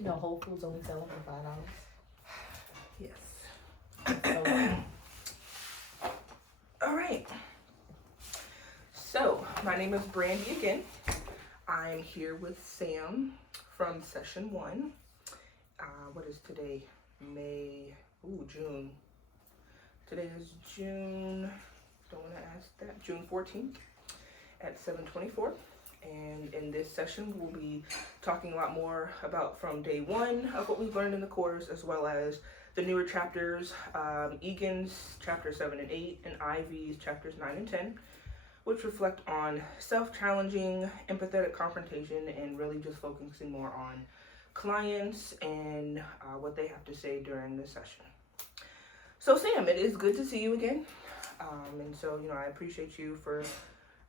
You know, Whole Foods only sell them for $5. Yes. So, All right. So, my name is Brandy again. I'm here with Sam from session 1. What is today? June. Today is June, don't want to ask that, June 14th at 7:24. And in this session, we'll be talking a lot more about from day 1 of what we've learned in the course, as well as the newer chapters, Egan's chapters 7 and 8, and Ivy's chapters 9 and 10, which reflect on self-challenging, empathetic confrontation, and really just focusing more on clients and what they have to say during this session. So Sam, it is good to see you again. And so, I appreciate you for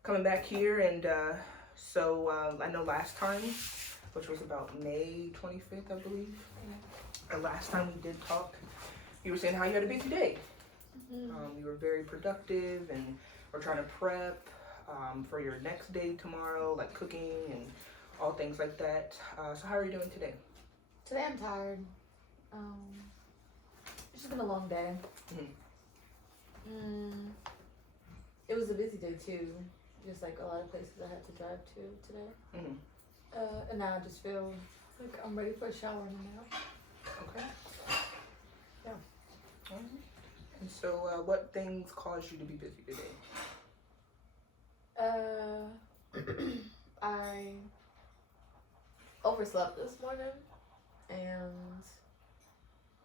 coming back here. And I know last time, which was about May 25th, I believe, and last time we did talk, you were saying how you had a busy day. You were very productive and we're trying to prep for your next day tomorrow, like cooking and all things like that. So how are you doing today? today I'm tired. It's just been a long day. It was a busy day too. Just like a lot of places I had to drive to today. And now I just feel like I'm ready for a shower and a nap. Okay. Yeah. All right. And so what things caused you to be busy today? I overslept this morning and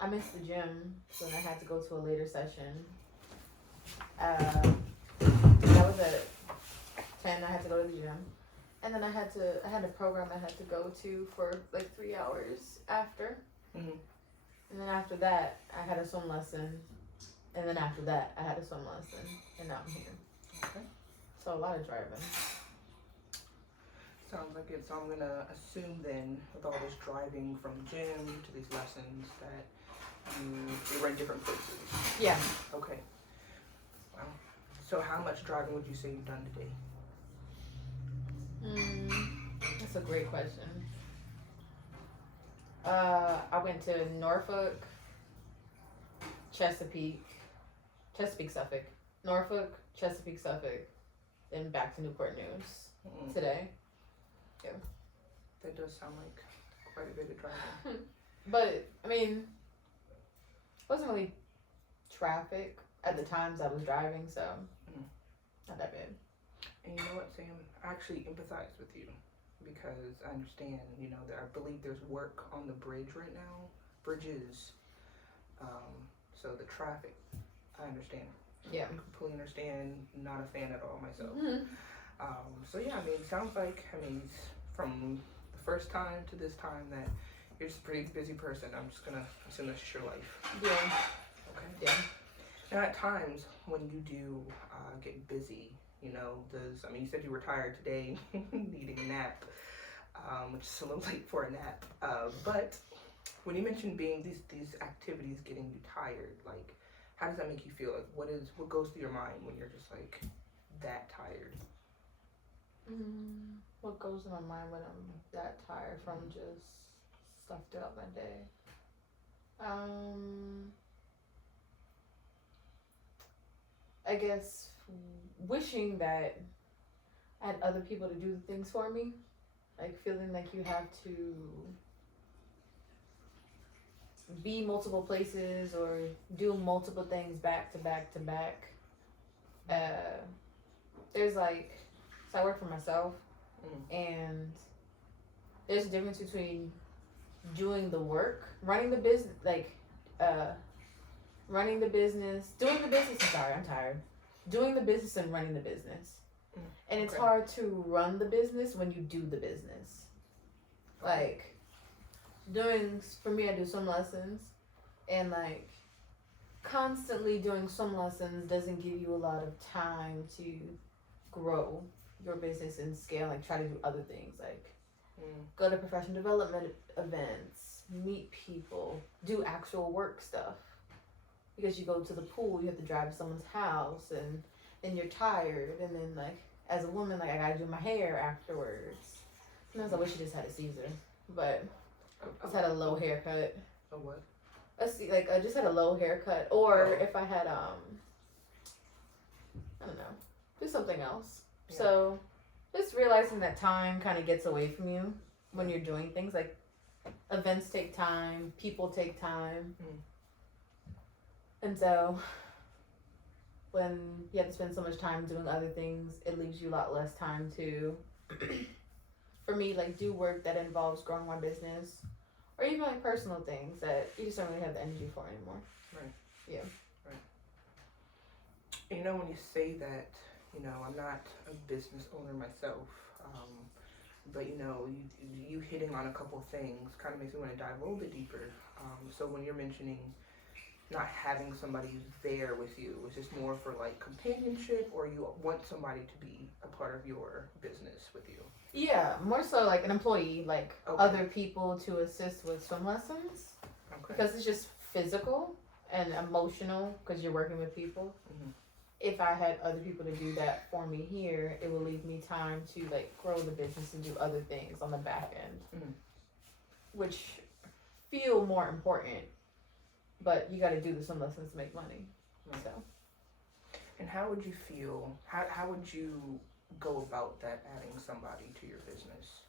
I missed the gym, so I had to go to a later session. That was at 10. I had to go to the gym, and then I had a program I had to go to for like 3 hours after. And then after that, I had a swim lesson, and then after that, I had a swim lesson, and now I'm here. Okay. So a lot of driving. Sounds like it. So I'm gonna assume then, with all this driving from gym to these lessons, that you were in different places. Yeah. Okay. Wow. So how much driving would you say you've done today? That's a great question. I went to Norfolk, Chesapeake, Suffolk, Norfolk, Chesapeake, Suffolk, then back to Newport News today. Yeah. That does sound like quite a bit of driving. But, I mean, it wasn't really traffic at the times I was driving, so not that bad. And you know what, Sam? I actually empathize with you because I understand, that I believe there's work on the bridge right now. Bridges. So the traffic, I understand. Yeah. I completely understand. Not a fan at all myself. So yeah, it sounds like, from the first time to this time that you're just a pretty busy person. I'm just gonna assume that's just your life. Yeah. Okay. Yeah. Now at times when you do get busy, you said you were tired today, needing a nap, which is a little late for a nap. But when you mentioned being these activities getting you tired, like how does that make you feel? Like what goes through your mind when you're just like that tired? What goes in my mind when I'm that tired from just stuff throughout my day? I guess wishing that I had other people to do the things for me. Like feeling like you have to be multiple places or do multiple things back to back to back. So I work for myself, and there's a difference between doing the work, running the business, doing the business. Sorry, I'm tired. Doing the business and running the business. And it's hard to run the business when you do the business. Like, for me, I do swim lessons, and like, constantly doing swim lessons doesn't give you a lot of time to grow your business and scale, like try to do other things, like go to professional development events, meet people, do actual work stuff. Because you go to the pool, you have to drive to someone's house, and then you're tired, and then like, as a woman, like I gotta do my hair afterwards. Sometimes I wish you just had a Caesar, but just had a low haircut. A what? I just had a low haircut, or if I had I don't know, do something else. Yeah. So just realizing that time kind of gets away from you when you're doing things like events take time, people take time, and so when you have to spend so much time doing other things, it leaves you a lot less time to, for me, like do work that involves growing my business, or even like personal things that you just don't really have the energy for anymore. Right. Yeah. Right. You know, when you say that, you know, I'm not a business owner myself, but you know, you hitting on a couple things kind of makes me want to dive a little bit deeper. So when you're mentioning not having somebody there with you, is this more for like companionship, or you want somebody to be a part of your business with you? Yeah, more so like an employee, like Okay. other people to assist with swim lessons, Okay. because it's just physical and emotional because you're working with people. Mhm. If I had other people to do that for me here, it will leave me time to like grow the business and do other things on the back end, which feel more important. But you got to do the swim lessons to make money. Right. So. And how would you feel? How would you go about that? Adding somebody to your business?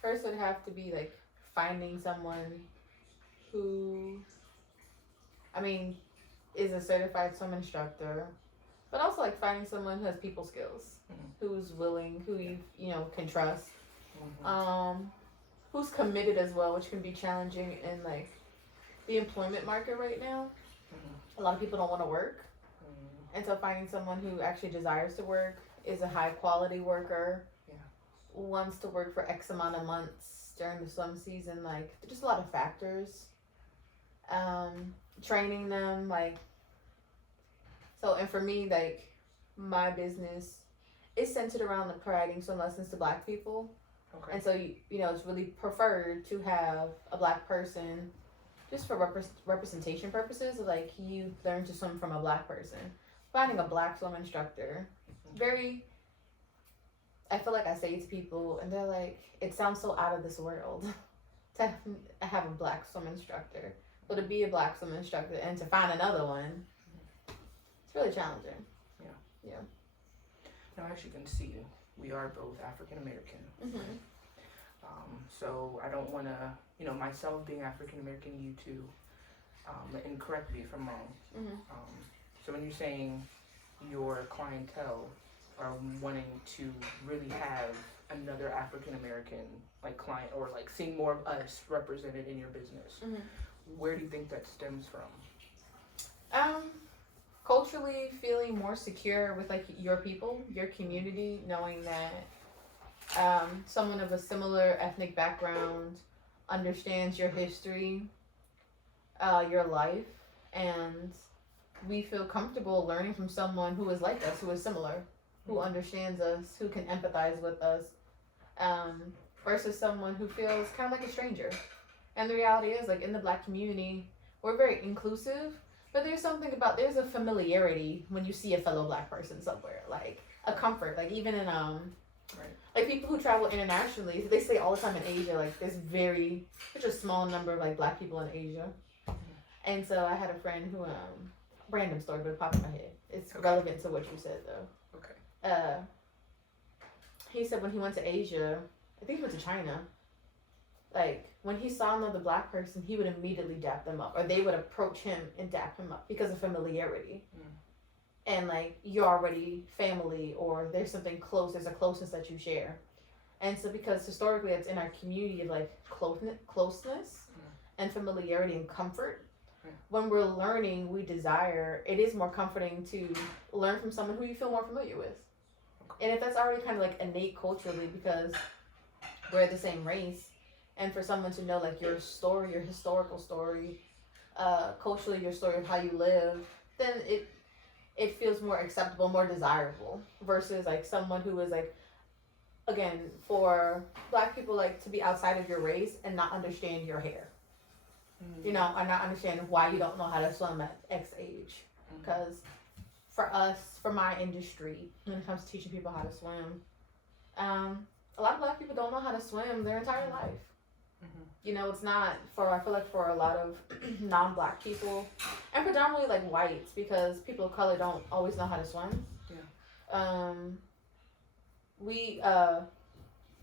First would have to be like finding someone who, I mean, is a certified swim instructor, but also like finding someone who has people skills, who's willing, who you know can trust, who's committed as well, which can be challenging in like the employment market right now. A lot of people don't want to work, and so finding someone who actually desires to work, is a high quality worker, wants to work for X amount of months during the swim season. Like there's just a lot of factors. Training them, like, so, and for me, like, my business is centered around the providing swim lessons to Black people. Okay. And so, you know, it's really preferred to have a Black person just for representation purposes. Like, you learn to swim from a Black person. Finding a Black swim instructor, very, I feel like I say to people, and they're like, it sounds so out of this world to have a Black swim instructor. But to be a Black swim instructor and to find another one, it's really challenging. Yeah. Now, as you can see, we are both African American. So I don't want to, you know, myself being African American, you too, and correct me if I'm wrong. So when you're saying your clientele are wanting to really have another African American like client, or like seeing more of us represented in your business, where do you think that stems from? Culturally feeling more secure with like your people, your community, knowing that someone of a similar ethnic background understands your history, your life, and we feel comfortable learning from someone who is like us, who is similar, who understands us, who can empathize with us, versus someone who feels kind of like a stranger. And the reality is, like, in the Black community, we're very inclusive, but there's a familiarity when you see a fellow Black person somewhere, like a comfort. Like even in like people who travel internationally, they say all the time in Asia, like there's such a small number of like Black people in Asia. And so I had a friend who random story, but it popped in my head. It's relevant to what you said though. Okay. He said when he went to Asia, I think he went to China, like when he saw another Black person, he would immediately dap them up, or they would approach him and dap him up because of familiarity. And like you're already family, or there's something close, there's a closeness that you share. And so because historically it's in our community of like closeness and familiarity and comfort, when we're learning, we desire, it is more comforting to learn from someone who you feel more familiar with. And if that's already kind of like innate culturally because we're the same race, and for someone to know like your story, your historical story, culturally your story of how you live, then it feels more acceptable, more desirable, versus like someone who is like, again, for Black people, like to be outside of your race and not understand your hair. You know, and not understand why you don't know how to swim at X age. Because for us, for my industry, when it comes to teaching people how to swim, a lot of Black people don't know how to swim their entire life. Mhm. You know, it's not for, I feel like for a lot of non-Black people, and predominantly like whites, because people of color don't always know how to swim. Yeah. We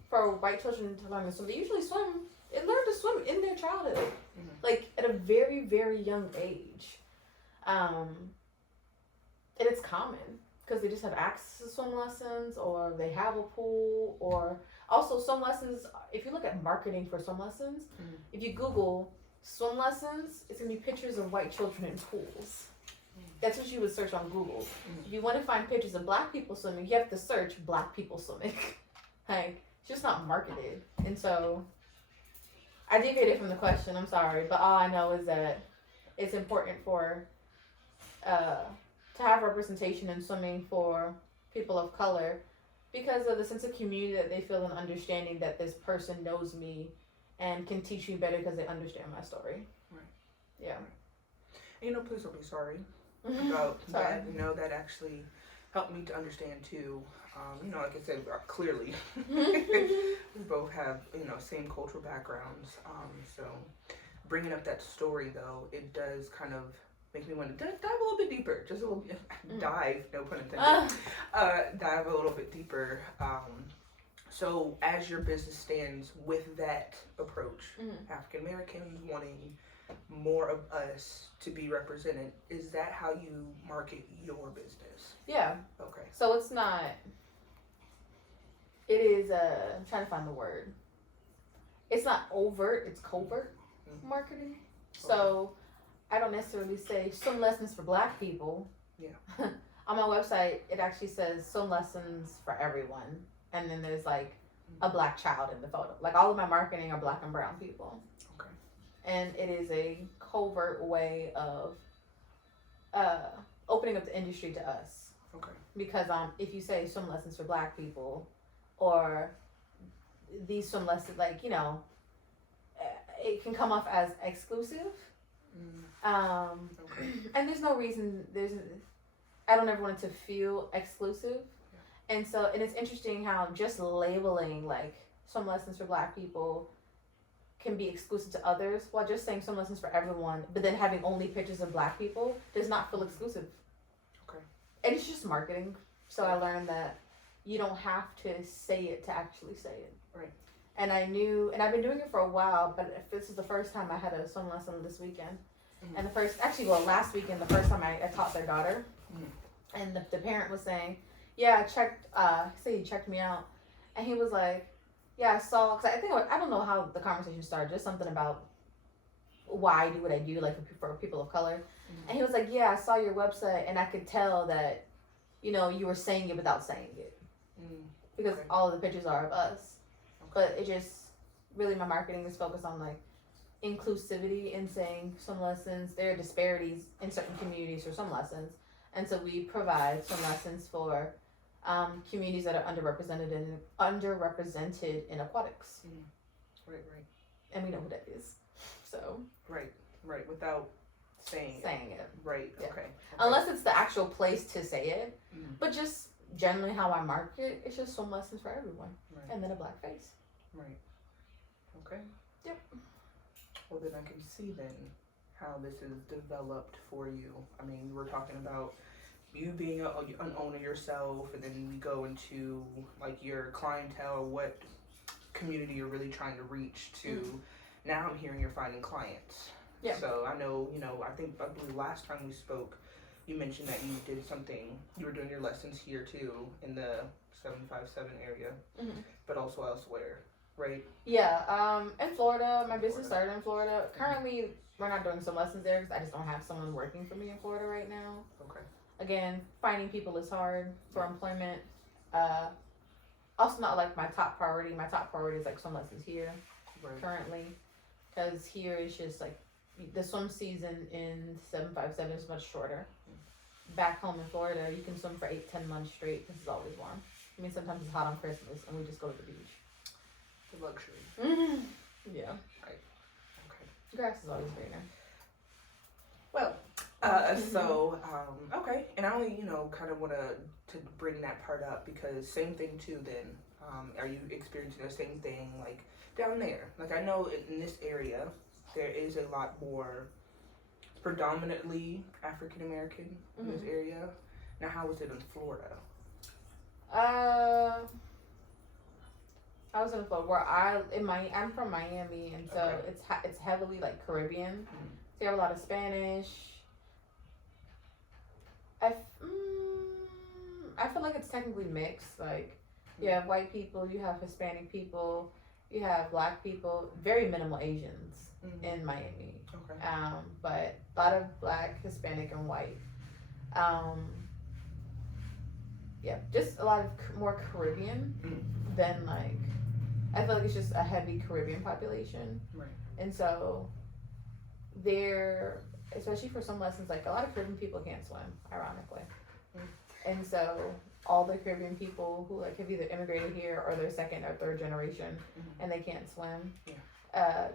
for white children to learn to swim, they usually learn to swim in their childhood, like at a very, very young age. And it's common because they just have access to swim lessons, or they have a pool, or also swim lessons. If you look at marketing for swim lessons, if you Google swim lessons, it's gonna be pictures of white children in pools. That's what you would search on Google. If you want to find pictures of Black people swimming, you have to search Black people swimming. Like, it's just not marketed. And so, I deviated from the question, I'm sorry, but all I know is that it's important for, to have representation in swimming for people of color, because of the sense of community that they feel, and understanding that this person knows me and can teach me better because they understand my story. Right. Yeah. And, please don't be sorry about that. That actually helped me to understand too. Like I said, clearly we both have, same cultural backgrounds. So bringing up that story though, it does kind of make me want to dive a little bit deeper, just a little bit, dive, no pun intended, dive a little bit deeper. So as your business stands with that approach, African Americans wanting more of us to be represented, is that how you market your business? Yeah. Okay. So it's not, it is, I'm trying to find the word. It's not overt, it's covert marketing. So I don't necessarily say swim lessons for Black people. Yeah. On my website, it actually says swim lessons for everyone. And then there's like a Black child in the photo. Like, all of my marketing are Black and brown people. Okay. And it is a covert way of opening up the industry to us. Okay. Because if you say swim lessons for Black people, or these swim lessons, like, it can come off as exclusive. Okay. And there's no reason, I don't ever want it to feel exclusive. Yeah. And it's interesting how just labeling like swim lessons for Black people can be exclusive to others, while just saying swim lessons for everyone, but then having only pictures of Black people does not feel exclusive. Okay. And it's just marketing. So I learned that you don't have to say it to actually say it. Right. And I've been doing it for a while, but this is the first time I had a swim lesson this weekend. And last weekend, the first time I taught their daughter. And the parent was saying, yeah, he checked me out. And he was like, yeah, I saw, because I don't know how the conversation started, just something about why I do what I do, like for people of color. And he was like, yeah, I saw your website, and I could tell that, you were saying it without saying it. Because all of the pictures are of us. But it just, really my marketing is focused on like inclusivity and saying swim lessons, there are disparities in certain communities for swim lessons. And so we provide swim lessons for communities that are underrepresented in aquatics. Right. And we know who that is. So. Right. Without saying it. Right. Yeah. Okay. Unless it's the actual place to say it. But just generally how I market, it's just swim lessons for everyone. Right. And then a Black face. Right. Okay. Yep. Well, then I can see then how this is developed for you. I mean, we're talking about you being an owner yourself, and then we go into like your clientele, what community you're really trying to reach to. Now I'm hearing you're finding clients. Yeah. So I know, I believe last time we spoke, you mentioned that you did something, you were doing your lessons here too, in the 757 area, but also elsewhere, right? Yeah, in Florida, my business started in Florida. Currently, we're not doing some lessons there because I just don't have someone working for me in Florida right now. Okay. Again, finding people is hard for employment. Also not like my top priority. My top priority is like swim lessons here currently, because here is just like the swim season in 757 is much shorter. Back home in Florida, you can swim for 8-10 months straight because it's always warm. I mean, sometimes it's hot on Christmas and we just go to the beach. The luxury. Yeah. Right. Okay. Grass is always greener. Well, okay, and I only, kind of want to bring that part up because same thing too then, Are you experiencing the same thing like down there? Like I know in this area there is a lot more predominantly African American in this area. Now, how is it in Florida? I was in Florida where I'm from Miami, and so it's heavily like Caribbean. So you have a lot of Spanish. I feel like it's technically mixed. Like you have white people, you have Hispanic people, you have Black people. Very minimal Asians in Miami. Okay. But a lot of Black, Hispanic, and white. Yeah, just a lot of more Caribbean than like. I feel like it's just a heavy Caribbean population. Right. And so especially for some lessons, like a lot of Caribbean people can't swim, ironically. And so all the Caribbean people who like have either immigrated here or they're second or third generation and they can't swim,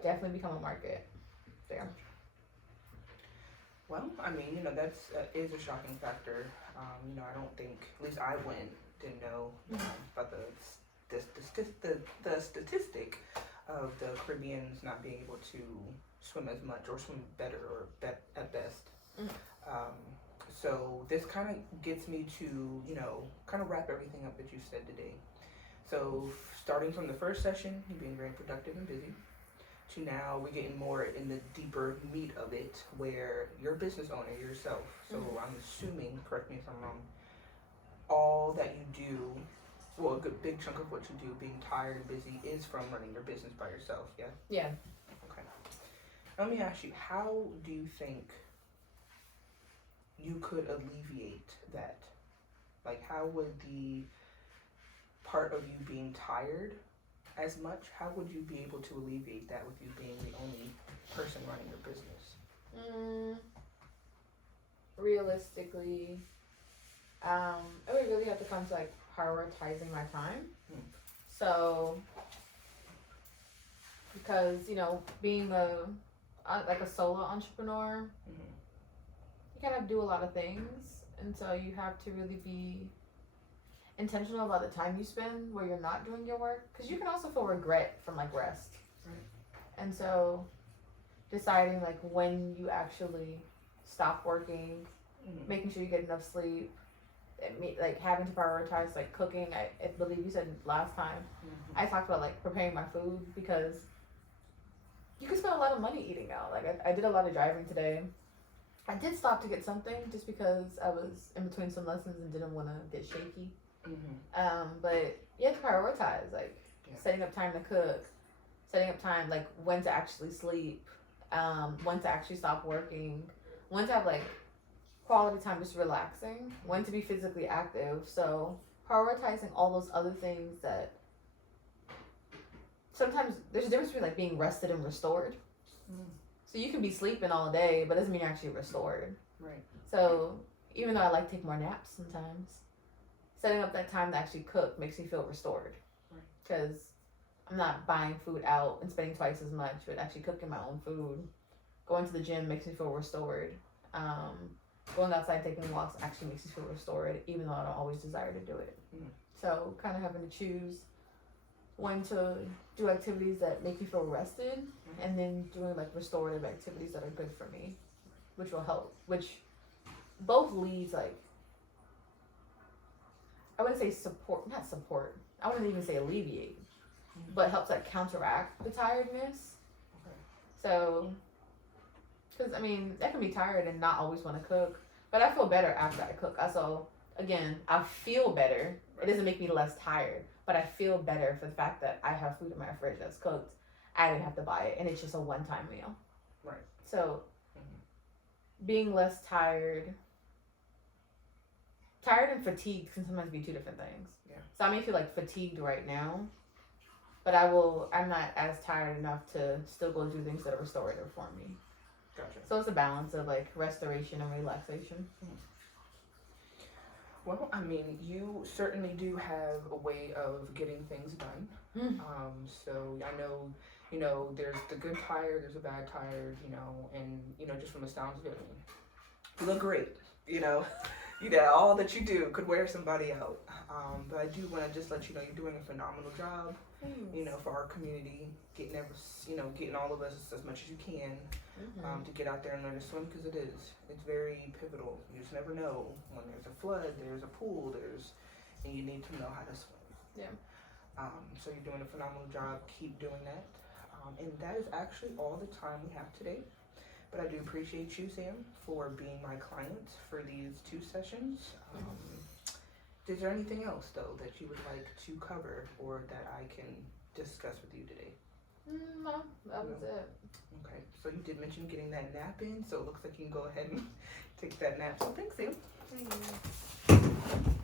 definitely become a market there. Well, I mean, that is a shocking factor. I don't think, at least I didn't know about the statistic of the Caribbeans not being able to swim as much or swim better or at best. So this kind of gets me to, kind of wrap everything up that you said today. So starting from the first session, you being very productive and busy, to now we're getting more in the deeper meat of it, where you're a business owner yourself. So I'm assuming, correct me if I'm wrong, all that you do, well, a good big chunk of what you do, being tired and busy, is from running your business by yourself, yeah? Yeah. Okay. Let me ask you, how do you think you could alleviate that? Like, how would the part of you being tired as much, how would you be able to alleviate that with you being the only person running your business? Realistically, it would really have to come to like prioritizing my time. So, because being like a solo entrepreneur, you kind of do a lot of things, and so you have to really be intentional about the time you spend where you're not doing your work, because you can also feel regret from like rest. And so deciding like when you actually stop working, making sure you get enough sleep, like having to prioritize like cooking. I believe you said last time I talked about like preparing my food, because you can spend a lot of money eating out. Like I did a lot of driving today. I did stop to get something just because I was in between some lessons and didn't want to get shaky. But you have to prioritize, like setting up time to cook, setting up time like when to actually sleep, when to actually stop working, when to have like quality time just relaxing, when to be physically active. So prioritizing all those other things that sometimes there's a difference between like being rested and restored. So you can be sleeping all day, but doesn't mean you're actually restored. Right. So even though I like to take more naps sometimes, setting up that time to actually cook makes me feel restored. Because I'm not buying food out and spending twice as much, but actually cooking my own food. Going to the gym makes me feel restored. Going outside taking walks actually makes me feel restored, even though I don't always desire to do it. So kind of having to choose when to do activities that make me feel rested, and then doing like restorative activities that are good for me, which will help, which both leads like, I wouldn't say not support, I wouldn't even say alleviate, but helps like counteract the tiredness. So, because I mean, I can be tired and not always want to cook, but I feel better after I cook. So again, I feel better. It doesn't make me less tired, but I feel better for the fact that I have food in my fridge that's cooked. I didn't have to buy it, and it's just a one-time meal. Right. So, being less tired and fatigued can sometimes be two different things. Yeah. So I may feel like fatigued right now, but I'm not as tired enough to still go do things that are restorative for me. Gotcha. So it's a balance of like restoration and relaxation. Well, I mean, you certainly do have a way of getting things done. So I know, there's the good tired, there's a bad tired, and just from the sounds of it, you look great. You that all that you do could wear somebody out. But I do want to just let you know you're doing a phenomenal job. Thanks. You know, for our community, getting getting all of us as much as you can to get out there and learn to swim because it's very pivotal. You just never know when there's a flood, there's a pool, and you need to know how to swim. Yeah. So you're doing a phenomenal job. Keep doing that. And that is actually all the time we have today. But I do appreciate you, Sam, for being my client for these 2 sessions. Is there anything else, though, that you would like to cover or that I can discuss with you today? No, that was it. Okay, so you did mention getting that nap in, so it looks like you can go ahead and take that nap. So thanks, Sam. Thank you.